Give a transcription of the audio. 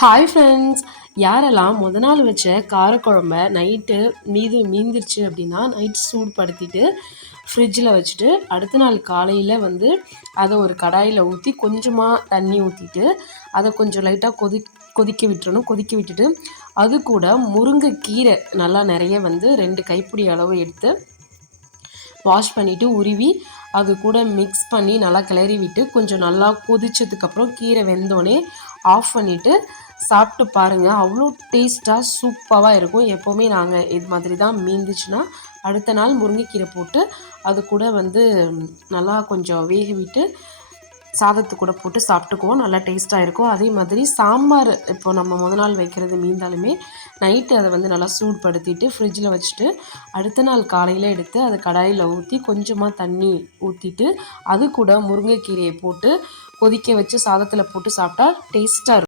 Hi friends. யாரெல்லாம் முத நாள் வச்ச காரக்குழம்ப நைட்டு மீந்துருச்சு அப்படின்னா நைட்டு சூடுபடுத்திட்டு ஃப்ரிட்ஜில் வச்சுட்டு அடுத்த நாள் காலையில் அதை ஒரு கடாயில் ஊற்றி கொஞ்சமாக தண்ணி ஊற்றிட்டு அதை கொஞ்சம் லைட்டாக கொதிக்க விட்டுறணும். கொதிக்க விட்டுட்டு அது கூட முருங்கைக்கீரை நல்லா நிறைய 2 கைப்பிடி அளவு எடுத்து வாஷ் பண்ணிவிட்டு உருவி அது கூட மிக்ஸ் பண்ணி நல்லா கிளறி விட்டு கொஞ்சம் நல்லா கொதிச்சதுக்கப்புறம் கீரை வெந்தோடனே ஆஃப் பண்ணிவிட்டு சாப்பிட்டு பாருங்கள். அவ்வளோ டேஸ்ட்டாக சூப்பராக இருக்கும். எப்போவுமே நாங்கள் இது மாதிரி தான் மீந்துச்சுன்னா அடுத்த நாள் முருங்கைக்கீரை போட்டு அது கூட நல்லா கொஞ்சம் வேக விட்டு சாதத்து கூட போட்டு சாப்பிட்டுக்குவோம். நல்லா டேஸ்ட்டாக இருக்கும். அதே மாதிரி சாம்பார் இப்போ நம்ம முத நாள் வைக்கிறது மீந்தாலுமே நைட்டு அதை நல்லா சூடுபடுத்திட்டு ஃப்ரிட்ஜில் வச்சுட்டு அடுத்த நாள் காலையில் எடுத்து அதை கடாயில் ஊற்றி கொஞ்சமாக தண்ணி ஊற்றிட்டு அது கூட முருங்கைக்கீரையை போட்டு கொதிக்க வச்சு சாதத்தில் போட்டு சாப்பிட்டா டேஸ்ட்டாக இருக்கும்.